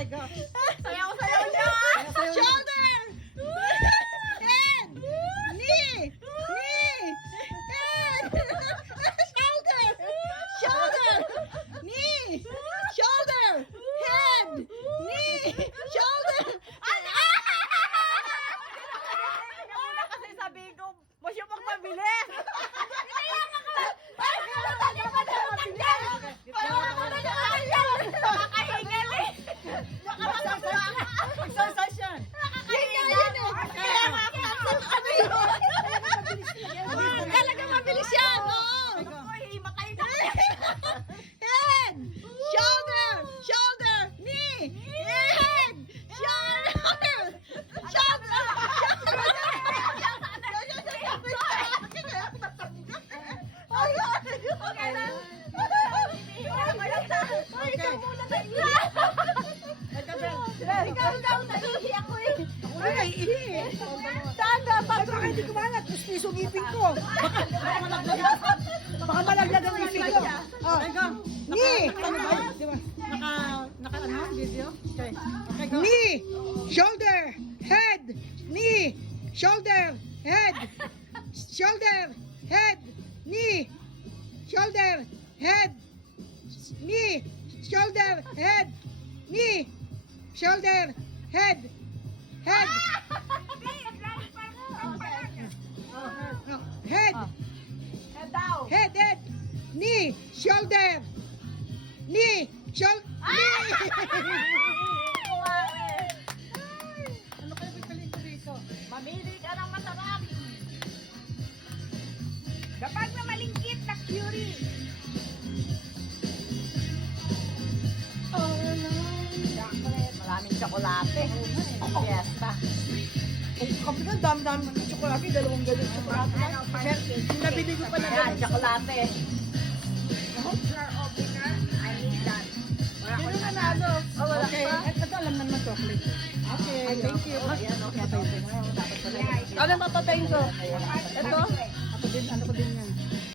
Okay, go. Sayaw-sayaw siya. Shoulder! Head! Knee! Knee! Head! Shoulder! Shoulder! Knee! Shoulder! Head! Knee! Shoulder! Una kasi sabihin ko, mas yung magpabilis. Exercise yan! Talaga mabilis yan! Oo! Head! Shoulder! Shoulder! Knee! Head! Shoulder! Shoulder! Ikaw daw, nahihi ako eh. Ay, naiihi. Saan dapat? Baka hindi ko malat. Gusto yung ngipin ko. Baka malaglag ang ngipin ko. Oh. Knee! Naka ano? Video? Okay. Okay, go. Knee! Shoulder! Head! Knee! Shoulder! Head! Shoulder! Head! Knee! Shoulder! Head! Knee! Shoulder! Head! Knee! Shoulder! Head! Head! Head! Head down. Head! Head! Knee! Shoulder! Knee! Shoulder! Ano kaya pagkaling ko dito? Mamili ka ng masarap. Kapag na malingkit na curry. Chocolate. Maraming tsokolate. Fiesta. Kapag ang dami-dami ng tsokolate, dalawang ganun tsokolate. Nabili ko pa na Ayan, ganun. tsokolate. Opener, opener. I need that. Wala ko Sino na. nanalo? Oh, wala Okay. pa. Ito alam naman chocolate. Okay, thank you. Ayan, okay. Dapat pala. Ano mapatayin ko? Ito.